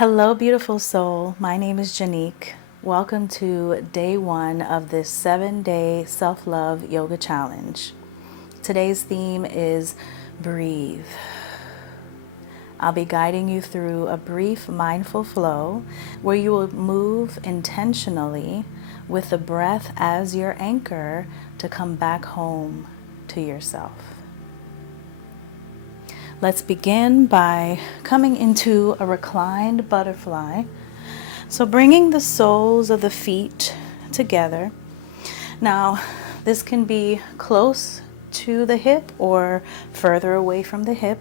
Hello, beautiful soul. My name is Jonnique. Welcome to day 1 of this 7-day self-love yoga challenge. Today's theme is breathe. I'll be guiding you through a brief mindful flow where you will move intentionally with the breath as your anchor to come back home to yourself. Let's begin by coming into a reclined butterfly. So bringing the soles of the feet together. Now, this can be close to the hip or further away from the hip,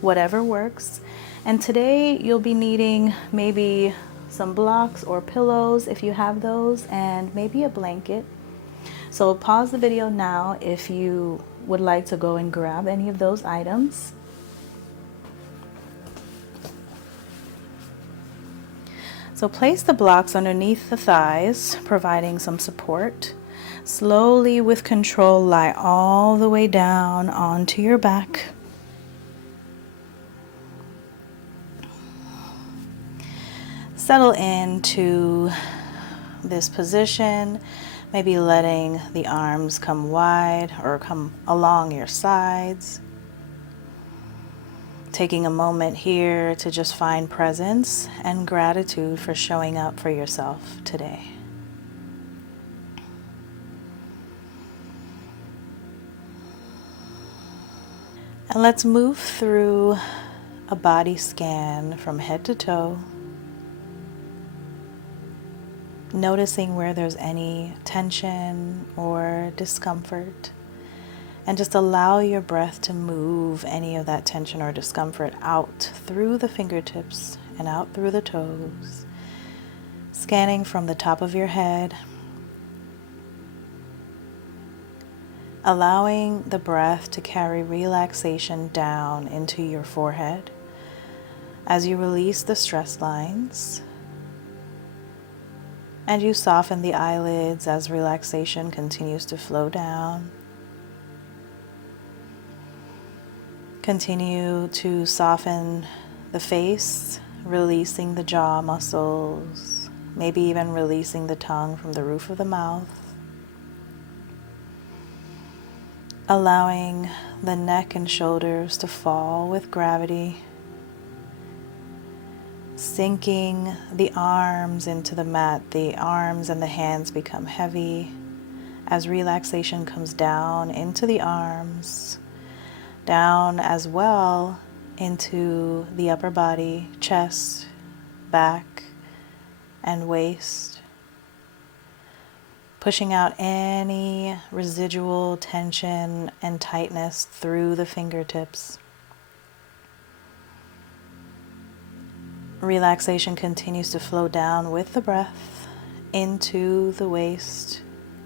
whatever works. And today you'll be needing maybe some blocks or pillows if you have those, and maybe a blanket. So pause the video now if you would like to go and grab any of those items. So place the blocks underneath the thighs, providing some support. Slowly, with control, lie all the way down onto your back. Settle into this position, maybe letting the arms come wide or come along your sides. Taking a moment here to just find presence and gratitude for showing up for yourself today. And let's move through a body scan from head to toe, noticing where there's any tension or discomfort. And just allow your breath to move any of that tension or discomfort out through the fingertips and out through the toes. Scanning from the top of your head. Allowing the breath to carry relaxation down into your forehead as you release the stress lines. And you soften the eyelids as relaxation continues to flow down. Continue to soften the face, releasing the jaw muscles, maybe even releasing the tongue from the roof of the mouth. Allowing the neck and shoulders to fall with gravity. Sinking the arms into the mat, the arms and the hands become heavy as relaxation comes down into the arms. Down as well into the upper body, chest, back, and waist. Pushing out any residual tension and tightness through the fingertips. Relaxation continues to flow down with the breath into the waist,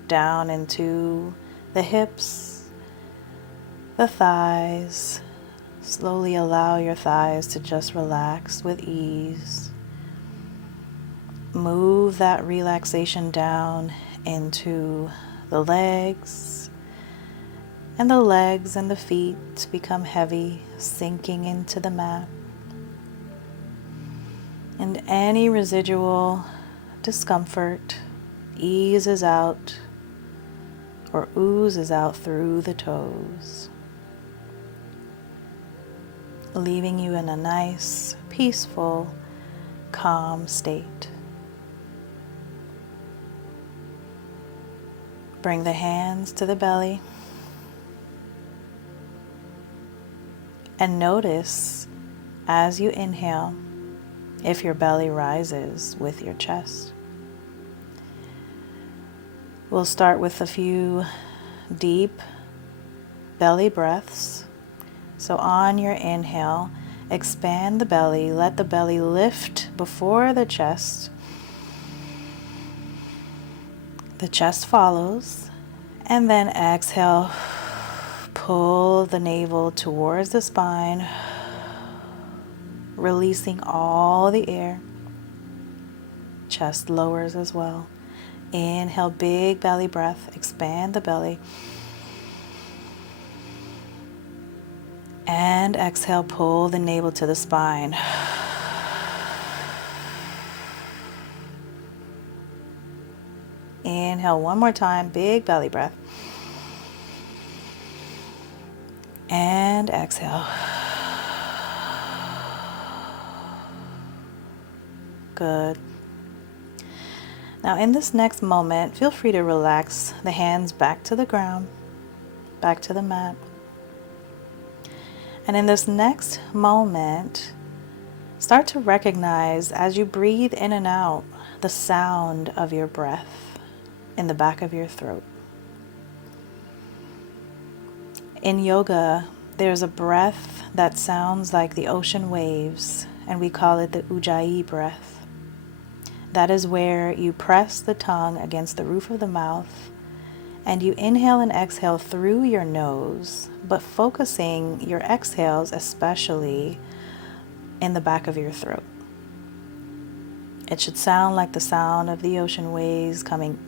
down into the hips, the thighs. Slowly allow your thighs to just relax with ease. Move that relaxation down into the legs, and the legs and the feet become heavy, sinking into the mat. And any residual discomfort eases out or oozes out through the toes, leaving you in a nice, peaceful, calm state. Bring the hands to the belly and notice as you inhale if your belly rises with your chest. We'll start with a few deep belly breaths. So on your inhale, expand the belly, let the belly lift before the chest. The chest follows, and then exhale, pull the navel towards the spine, releasing all the air. Chest lowers as well. Inhale, big belly breath, expand the belly. And exhale, pull the navel to the spine. Inhale one more time, big belly breath. And exhale. Good. Now in this next moment, feel free to relax the hands back to the ground, back to the mat. And in this next moment, start to recognize as you breathe in and out the sound of your breath in the back of your throat. In yoga, there's a breath that sounds like the ocean waves, and we call it the Ujjayi breath. That is where you press the tongue against the roof of the mouth and you inhale and exhale through your nose, but focusing your exhales especially in the back of your throat. It should sound like the sound of the ocean waves coming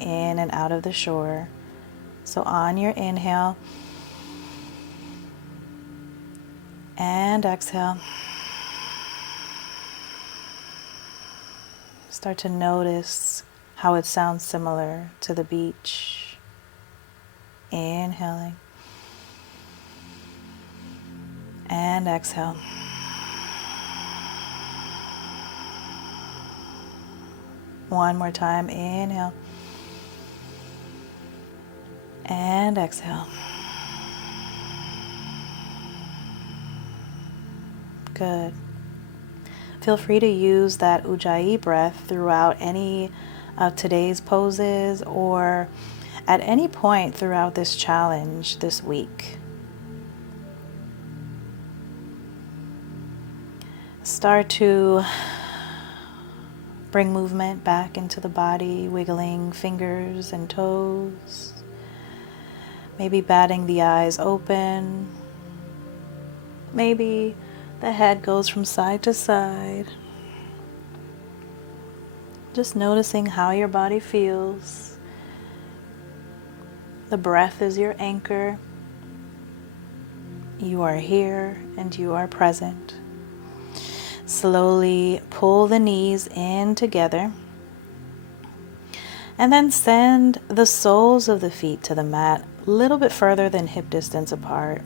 in and out of the shore. So on your inhale and exhale, start to notice how it sounds similar to the beach. Inhaling and exhale. One more time, inhale and exhale. Good. Feel free to use that Ujjayi breath throughout any of today's poses or at any point throughout this challenge this week. Start to bring movement back into the body, wiggling fingers and toes, maybe batting the eyes open, maybe the head goes from side to side. Just noticing how your body feels. The breath is your anchor. You are here and you are present. Slowly pull the knees in together. And then send the soles of the feet to the mat a little bit further than hip distance apart.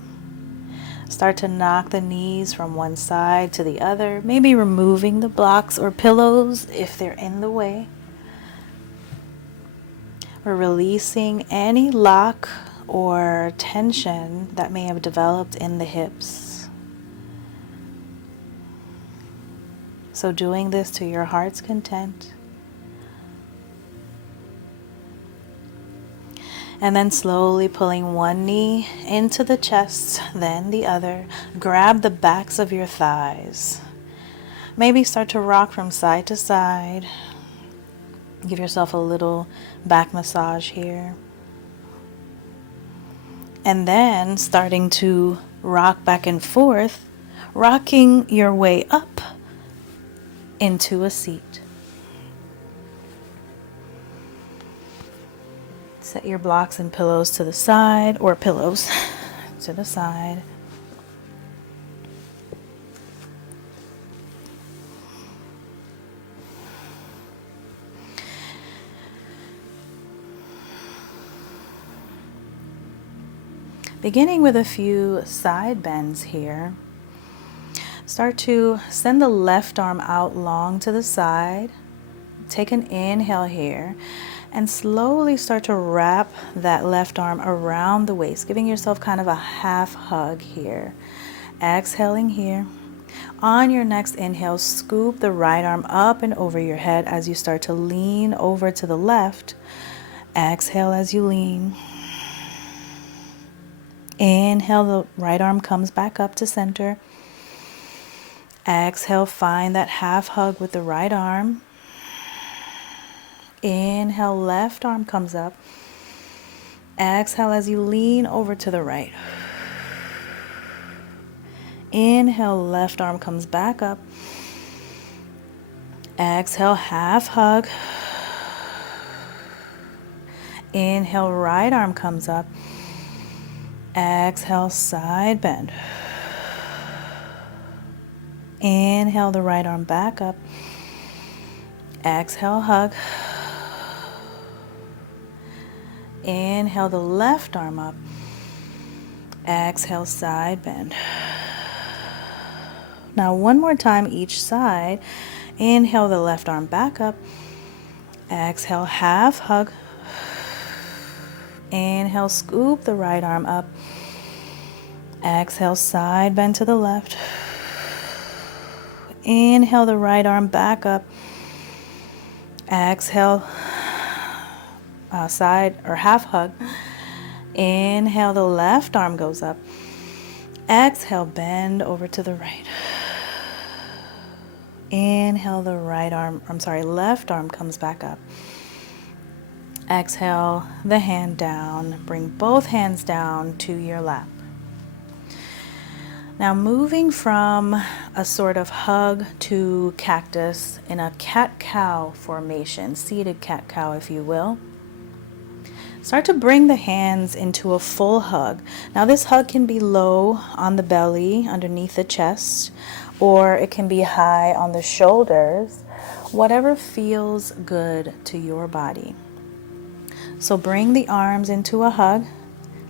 Start to knock the knees from one side to the other, maybe removing the blocks or pillows if they're in the way. We're releasing any lock or tension that may have developed in the hips. So doing this to your heart's content. And then slowly pulling one knee into the chest, then the other. Grab the backs of your thighs. Maybe start to rock from side to side. Give yourself a little back massage here. And then starting to rock back and forth, rocking your way up into a seat. Set your blocks and pillows to the side, or pillows to the side. Beginning with a few side bends here. Start to send the left arm out long to the side. Take an inhale here. And slowly start to wrap that left arm around the waist, giving yourself kind of a half hug here. Exhaling here. On your next inhale, scoop the right arm up and over your head as you start to lean over to the left. Exhale as you lean. Inhale, the right arm comes back up to center. Exhale, find that half hug with the right arm. Inhale, left arm comes up. Exhale as you lean over to the right. Inhale, left arm comes back up. Exhale, half hug. Inhale, right arm comes up. Exhale, side bend. Inhale, the right arm back up. Exhale, hug. Inhale the left arm up. Exhale, side bend. Now one more time each side. Inhale the left arm back up. Exhale, half hug. Inhale, scoop the right arm up. Exhale, side bend to the left. Inhale the right arm back up. Exhale, side or half hug. Inhale, the left arm goes up. Exhale, bend over to the right. Inhale, the left arm comes back up. Exhale, the hand down. Bring both hands down to your lap. Now moving from a sort of hug to cactus in a cat-cow formation, seated cat-cow if you will. Start to bring the hands into a full hug. Now this hug can be low on the belly, underneath the chest, or it can be high on the shoulders, whatever feels good to your body. So bring the arms into a hug.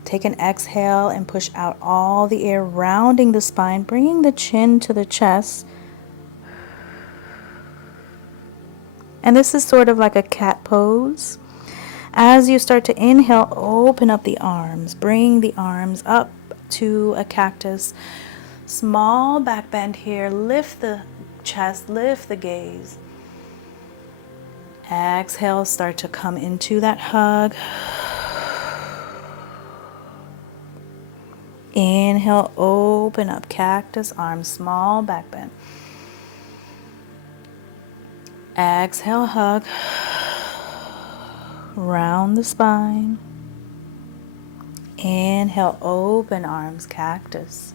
Take an exhale and push out all the air, rounding the spine, bringing the chin to the chest. And this is sort of like a cat pose. As you start to inhale, open up the arms. Bring the arms up to a cactus. Small back bend here. Lift the chest, lift the gaze. Exhale, start to come into that hug. Inhale, open up, cactus, arms, small back bend. Exhale, hug. Round the spine. Inhale, open arms, cactus.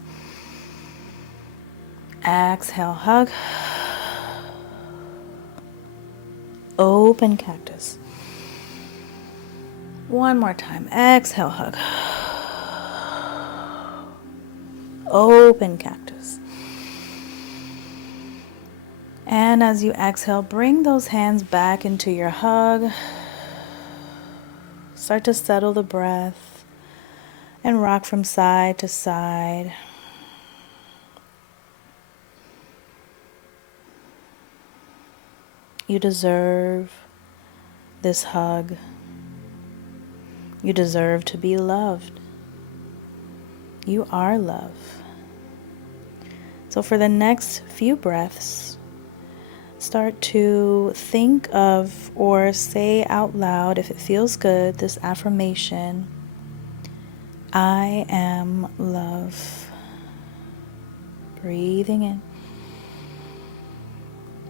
Exhale, hug. Open cactus. One more time. Exhale, hug. Open cactus. And as you exhale, bring those hands back into your hug. Start to settle the breath and rock from side to side. You deserve this hug. You deserve to be loved. You are love. So for the next few breaths, start to think of or say out loud, if it feels good, this affirmation: I am love. Breathing in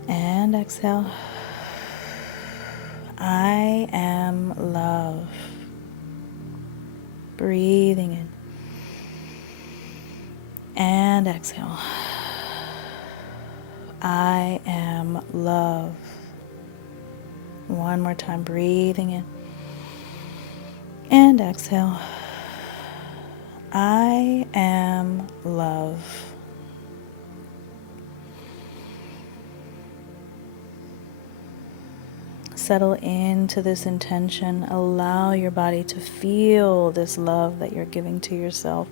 and exhale. I am love. Breathing in and exhale. I am love. One more time, breathing in and exhale. I am love. Settle into this intention. Allow your body to feel this love that you're giving to yourself.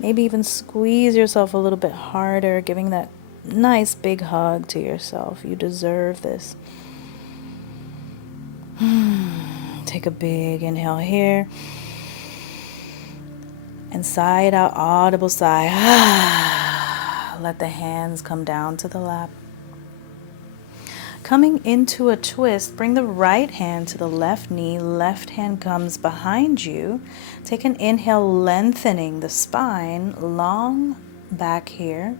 Maybe even squeeze yourself a little bit harder, giving that nice big hug to yourself. You deserve this. Take a big inhale here. And sigh it out, audible sigh. Let the hands come down to the lap. Coming into a twist, bring the right hand to the left knee. Left hand comes behind you. Take an inhale, lengthening the spine, long back here.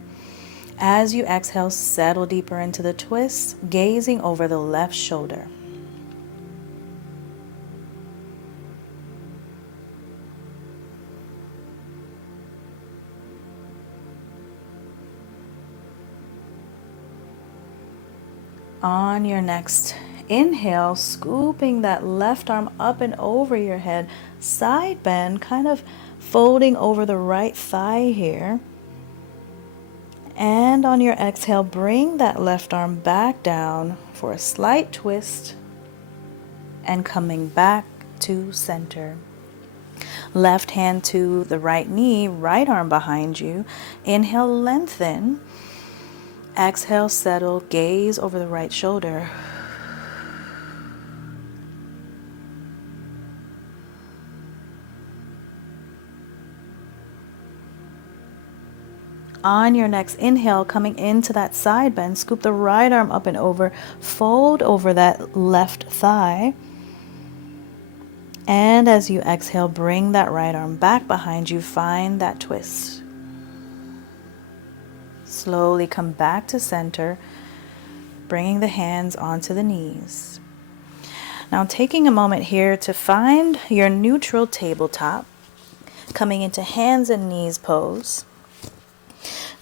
As you exhale, settle deeper into the twist, gazing over the left shoulder. On your next inhale, scooping that left arm up and over your head, side bend, kind of folding over the right thigh here. And on your exhale, bring that left arm back down for a slight twist and coming back to center. Left hand to the right knee, right arm behind you. Inhale, lengthen. Exhale, settle, gaze over the right shoulder. On your next inhale, coming into that side bend, scoop the right arm up and over, fold over that left thigh. And as you exhale, bring that right arm back behind you, find that twist. Slowly come back to center, bringing the hands onto the knees. Now taking a moment here to find your neutral tabletop, coming into hands and knees pose.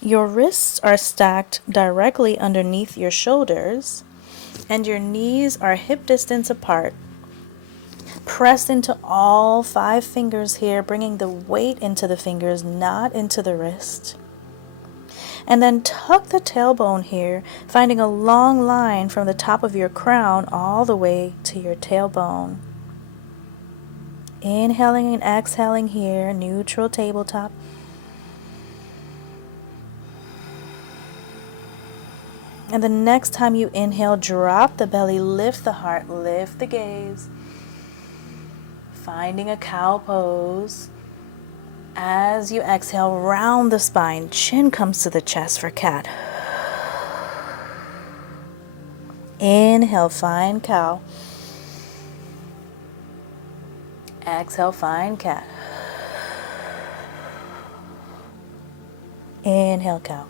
Your wrists are stacked directly underneath your shoulders, and your knees are hip distance apart. Press into all 5 fingers here, bringing the weight into the fingers, not into the wrist. And then tuck the tailbone here, finding a long line from the top of your crown all the way to your tailbone. Inhaling and exhaling here, neutral tabletop. And the next time you inhale, drop the belly, lift the heart, lift the gaze. Finding a cow pose. As you exhale, round the spine, chin comes to the chest for cat. Inhale, find cow. Exhale, find cat. Inhale, cow.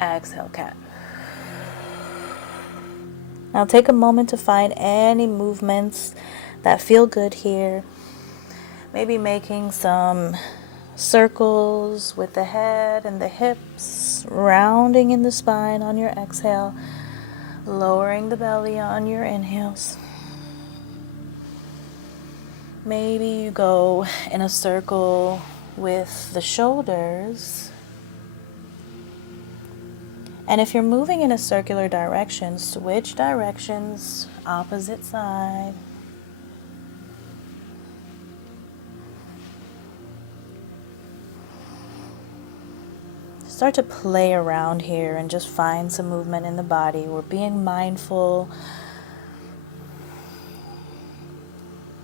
Exhale, cat. Now take a moment to find any movements that feel good here. Maybe making some circles with the head and the hips, rounding in the spine on your exhale, lowering the belly on your inhales. Maybe you go in a circle with the shoulders. And if you're moving in a circular direction, switch directions, opposite side. Start to play around here and just find some movement in the body. We're being mindful,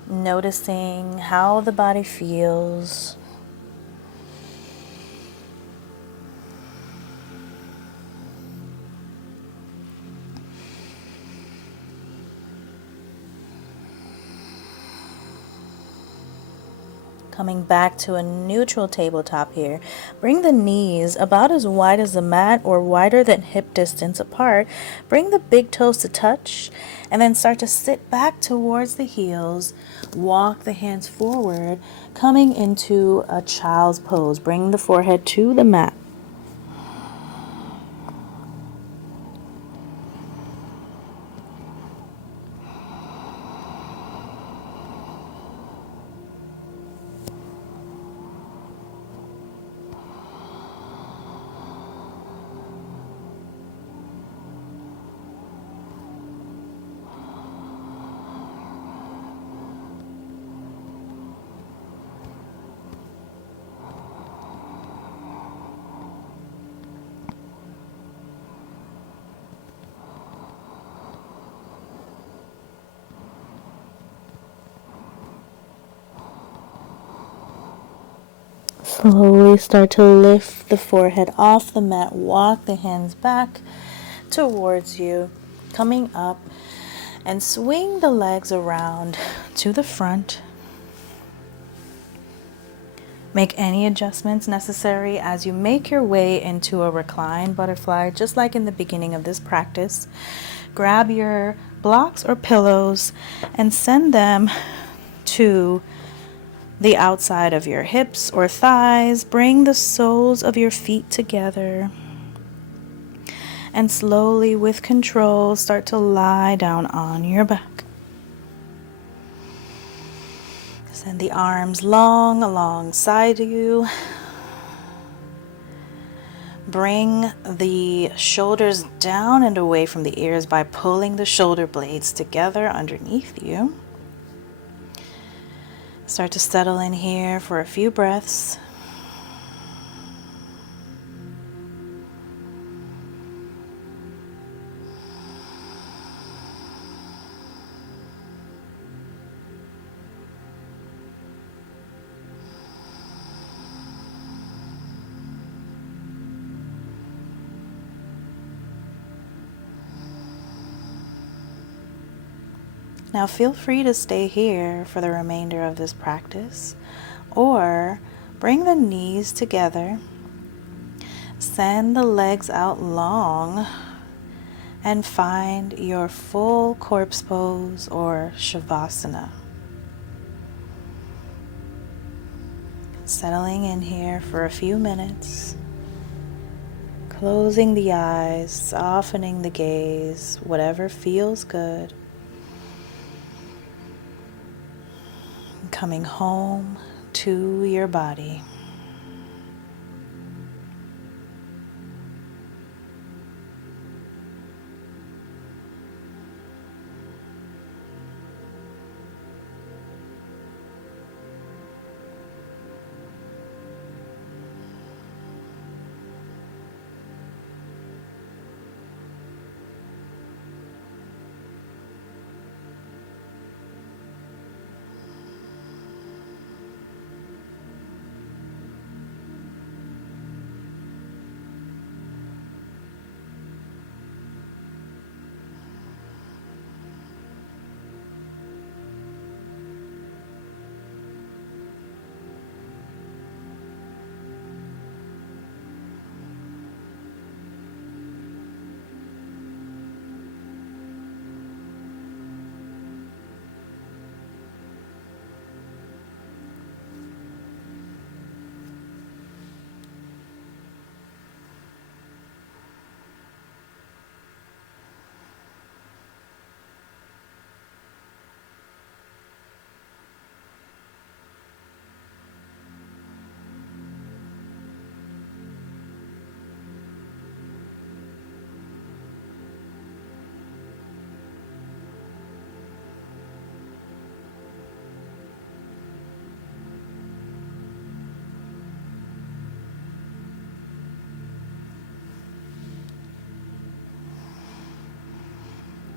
noticing how the body feels. Coming back to a neutral tabletop here. Bring the knees about as wide as the mat or wider than hip distance apart. Bring the big toes to touch and then start to sit back towards the heels. Walk the hands forward, coming into a child's pose. Bring the forehead to the mat. Slowly start to lift the forehead off the mat. Walk the hands back towards you, coming up, and swing the legs around to the front. Make any adjustments necessary as you make your way into a reclined butterfly, just like in the beginning of this practice. Grab your blocks or pillows and send them to the outside of your hips or thighs. Bring the soles of your feet together. And slowly, with control, start to lie down on your back. Send the arms long alongside you. Bring the shoulders down and away from the ears by pulling the shoulder blades together underneath you. Start to settle in here for a few breaths. Now feel free to stay here for the remainder of this practice, or bring the knees together, send the legs out long, and find your full corpse pose or shavasana. Settling in here for a few minutes, closing the eyes, softening the gaze, whatever feels good. Coming home to your body.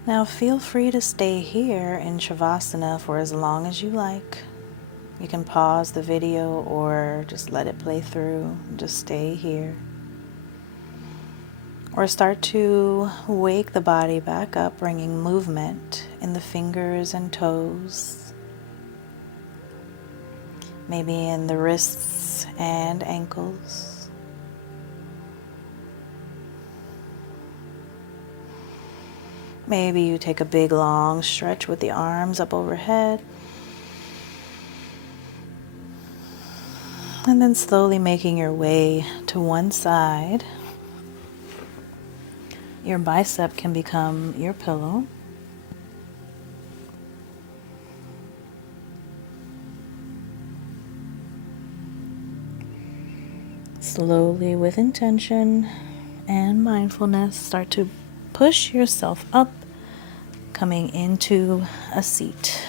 Now feel free to stay here in Shavasana for as long as you like. You can pause the video or just let it play through. Just stay here. Or start to wake the body back up, bringing movement in the fingers and toes. Maybe in the wrists and ankles. Maybe you take a big long stretch with the arms up overhead. And then slowly making your way to one side. Your bicep can become your pillow. Slowly, with intention and mindfulness, start to push yourself up, coming into a seat.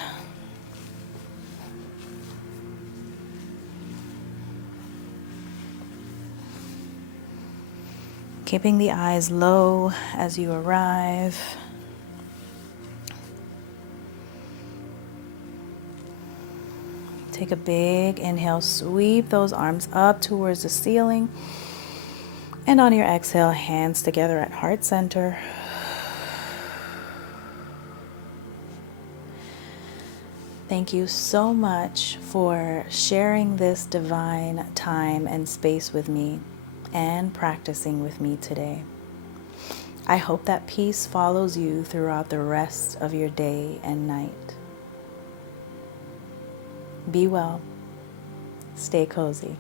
Keeping the eyes low as you arrive. Take a big inhale, sweep those arms up towards the ceiling. And on your exhale, hands together at heart center. Thank you so much for sharing this divine time and space with me and practicing with me today. I hope that peace follows you throughout the rest of your day and night. Be well. Stay cozy.